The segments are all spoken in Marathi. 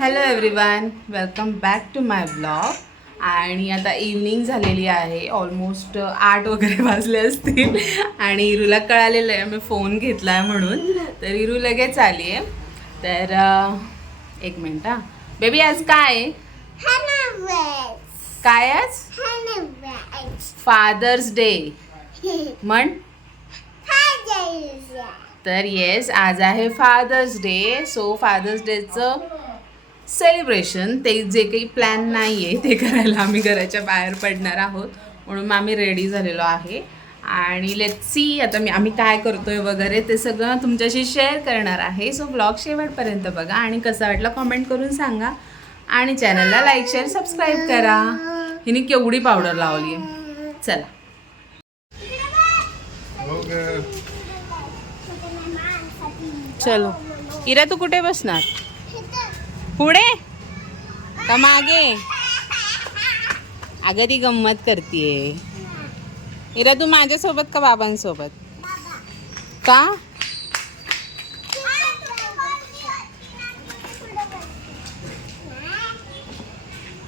Hello everyone, welcome back to my blog. आणि आता इव्हनिंग झालेली आहे, ऑलमोस्ट 8 वगैरे वाजले असतील. आणि इरूला कळालेलं आहे मी फोन घेतला आहे म्हणून, तर इरू लगेच आली आहे. तर एक मिनिट हा बेबी, आज काय काय आज फादर्स डे म्हण. तर येस, आज आहे फादर्स डे. सो फादर्स डेचं सेलिब्रेशन, ते जे काही प्लॅन नाही आहे ते करायला आम्ही घराच्या बाहेर पडणार आहोत, म्हणून मग आम्ही रेडी झालेलो आहे. आणि लेट्स सी आता आम्ही काय करतोय वगैरे ते सगळं तुमच्याशी शेअर करणार आहे. सो ब्लॉग शेवटपर्यंत बघा आणि कसा वाटला कमेंट करून सांगा. आणि चॅनलला लाईक शेअर सबस्क्राईब करा. हिने केवढी पावडर लावली आहे. चला चलो. इरा तू कुठे बसणार, पुढे का मागे? अगं ती गंमत करतीये. इरा तू माझ्यासोबत का बाबांसोबत? का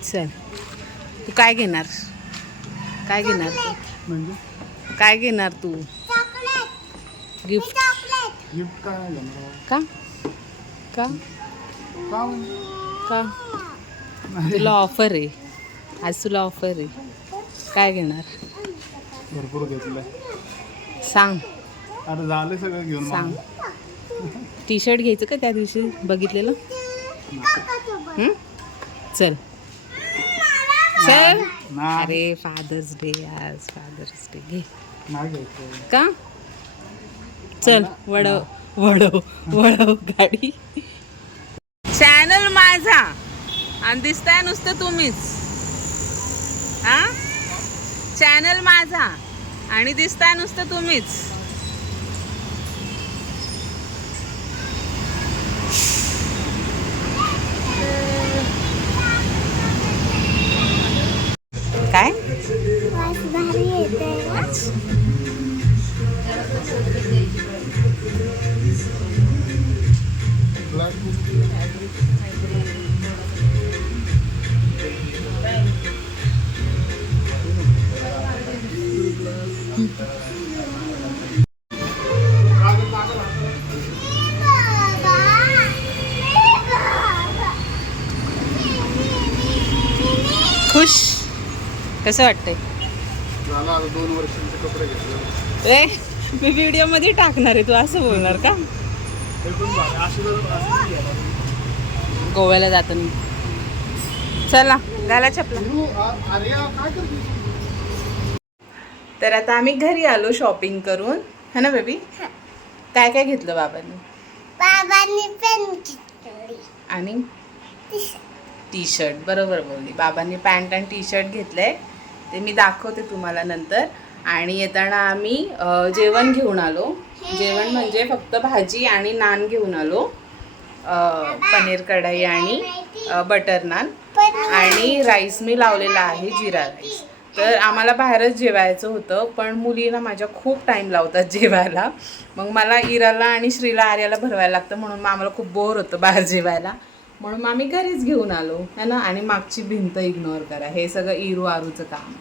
चल, तू काय घेणार? काय घेणार तू? म्हणजे काय घेणार तू? गिफ्ट. गिफ्ट का का का तुला ऑफर आहे आज, तुला ऑफर आहे. काय घेणार? भरपूर घेतलंय. सांग. आता झालं सगळं घेऊन. सांग. टी शर्ट घ्यायचं का त्या दिवशी बघितलेलं? चल चल. अरे फादर्स डे, आज फादर्स डे. घे का? चल वडव वडव वडव गाडी. चॅनल माझा आणि दिसताय नुसतं तुम्हीच. हा, चॅनल माझा आणि दिसताय नुसतं तुम्हीच. काय खुश? कसं वाटतंय? झाला 2 वर्षांचे कपडे घेतले. ए, मी व्हिडिओ मध्ये टाकणार आहे, तू असं बोलणार का? गोव्याला जाताना. चला घाला चपला. तर आता आम्ही घरी आलो शॉपिंग करून, है ना बेबी? काय काय घेतलं बाबांनी? पेन घेतली आणि टी शर्ट. बरोबर बोलली, बाबांनी पॅन्ट आणि टी शर्ट घेतलंय, ते मी दाखवते तुम्हाला नंतर. आणि येताना आम्ही जेवण घेऊन आलो. जेवण म्हणजे फक्त भाजी आणि नान घेऊन आलो. पनीर कढाई आणि बटर नान आणि राईस मी लावलेला आहे, जिरा राईस. तर आम्हाला बाहेरच जेवायचं होतं, पण मुलींना माझ्या खूप टाईम लावतात जेवायला. मग मला इराला आणि श्रीला आर्याला भरवायला लागतं, म्हणून मग आम्हाला खूप बोर होतं बाहेर जेवायला, म्हणून मग आम्ही घरीच घेऊन आलो, है ना. आणि मागची भिंत इग्नोर करा, हे सगळं इरू आरूचं काम,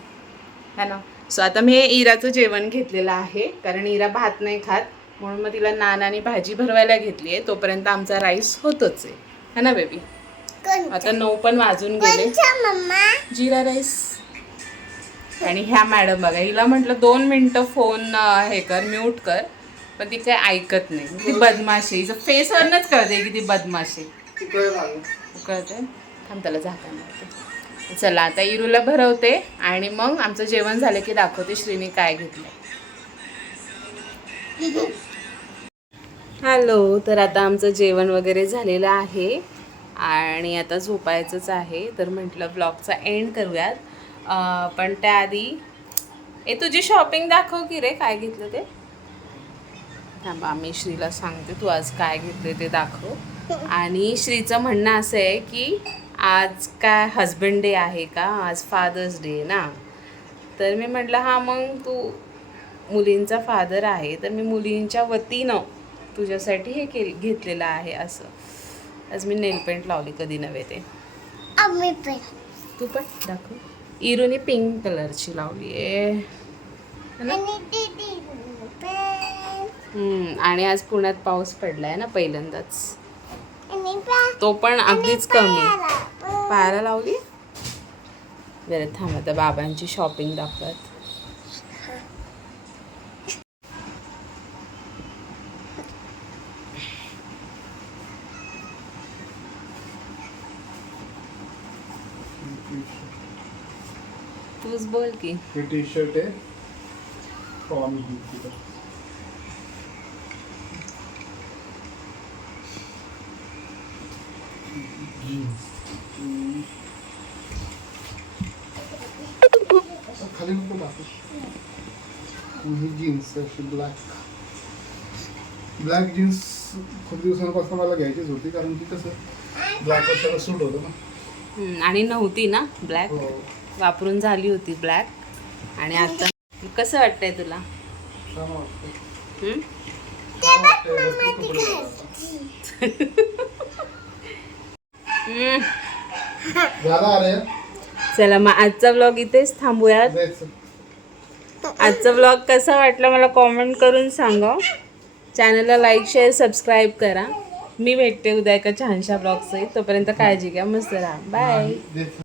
है ना. सो आता मी हे इराचं जेवण घेतलेलं आहे, कारण इरा भात नाही खात, म्हणून मग तिला नान आणि भाजी भरवायला घेतली आहे. तोपर्यंत आमचा राईस होतोच आहे, है ना बेबी? आता 9 पण वाजून गेले. जिरा राईस. आणि ह्या मॅडम बघा, हिला म्हटलं 2 मिनटं फोन हे कर, म्यूट कर, पण ती काय ऐकत नाही. ती बदमाशी, हिचं फेसवरनंच कळते की ती बदमाशी. कळते. थांब त्याला झाकण लावते. चला आता इरूला भरवते आणि मग आमचं जेवण झालं की दाखवते श्रीने काय घेतलं. हॅलो. तर आता आमचं जेवण वगैरे झालेलं आहे आणि आता झोपायचंच आहे, तर म्हटलं ब्लॉगचा एंड करूयात. पण त्याआधी तुझी शॉपिंग दाखव की रे, काय घेतलं ते. थांबा मी श्रीला सांगते, तू आज काय घेतले ते दाखव. आणि श्रीचं म्हणणं असं आहे की आज काय हजबंड डे आहे का, आज फादर्स डे ना. तर मी म्हटलं हां, मग तू मुलींचा फादर आहे तर मी मुलींच्या वतीनं तुझ्यासाठी हे घेतलेलं आहे असं. आज मी नेल पेंट लावली कधी नव्हे ते. आम्ही पण. तू पण दाखव. इरूने पिंक कलरची लावली आहे. आणि दीदी पण. आणि आज पुण्यात पाऊस पडलाय ना पहिल्यांदाच. आणि पा- तो पण अगदीच कमी. पायाला. पायाला लावली. बरं थांब आता बाबांची शॉपिंग दाखवत. तूच बोल की. हे टी शर्ट आहे टॉमी हिलफिगर. जीन्स खाली नको टाकू. ही जीन्स अशी ब्लॅक जीन्स खूप दिवसांपासून मला घ्यायचीच होती कारण की कसं ब्लॅक कशाला सूट होतं ना. आणि नव्हती ना ब्लॅक. हो वापरून झाली होती ब्लॅक. आणि आता कसं वाटतंय तुला? छान वाटतं. हम्म? छान वाटतंय, भरपूर कपडे घालतात. झाला अरे चला मग आजचा ब्लॉग इथेच थांबूयात. जायचं. आजचा ब्लॉग कसा वाटला मला कॉमेंट करून सांगा. चॅनलला लाईक शेअर सबस्क्राईब करा. मी भेटते उद्या एका छानशा ब्लॉग सहित. तोपर्यंत काळजी घ्या. मस्त राहा. बाय. जायचं.